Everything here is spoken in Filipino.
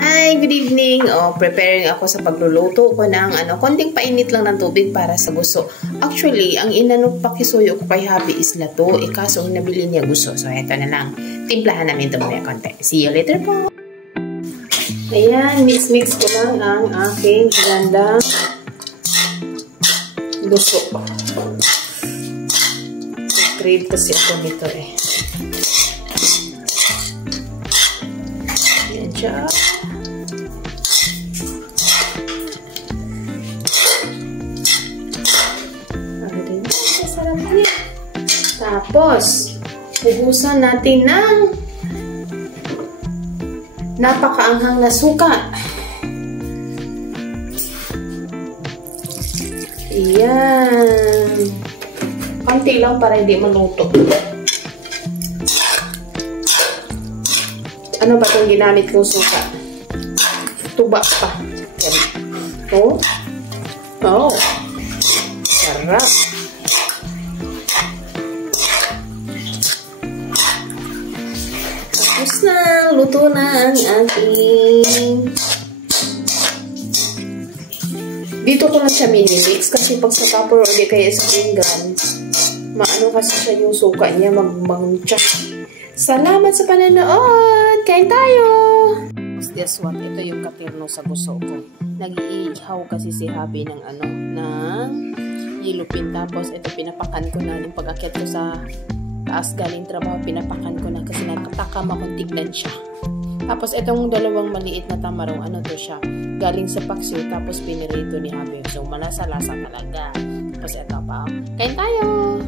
Hi, good evening. Preparing ako sa pagluluto ko ng konting painit lang ng tubig para sa gusto. Actually, ang inanong pakisuyo ko kay Habi is lato. Kaso nabili niya gusto. So, eto na lang. Timplahan namin ito muna konti. See you later po. Ayan, mix-mix ko lang ang aking gandang gusto. Crave kasi ako nito eh. Ayan siya. Tapos, ubusan natin ng napakaanghang na suka. Ayan. Konti lang para hindi maluto. Ano ba itong ginamit kong suka? Tuba pa. Oh. Oh. Sarap. Tapos na, luto na ang aking. Dito ko lang siya mini-mix kasi pag sa tupper o di kaya sa pinggan, maano kasi siya yung suka niya, mag-mangcha. Salamat sa pananood! Kain tayo! Guess what? Ito yung katirno sa gusto ko. Nag-iihaw kasi si Habi ng ng yilupin. Tapos ito pinapakan ko na yung pag-akyat ko sa taas galing trabaho, pinapakan ko na kasi natatakam akong tignan siya. Tapos itong dalawang maliit na tamarong, to siya? Galing sa paksiw, tapos pinirito ni Habi. So malasa-lasa talaga. Tapos ito pa. Kain tayo!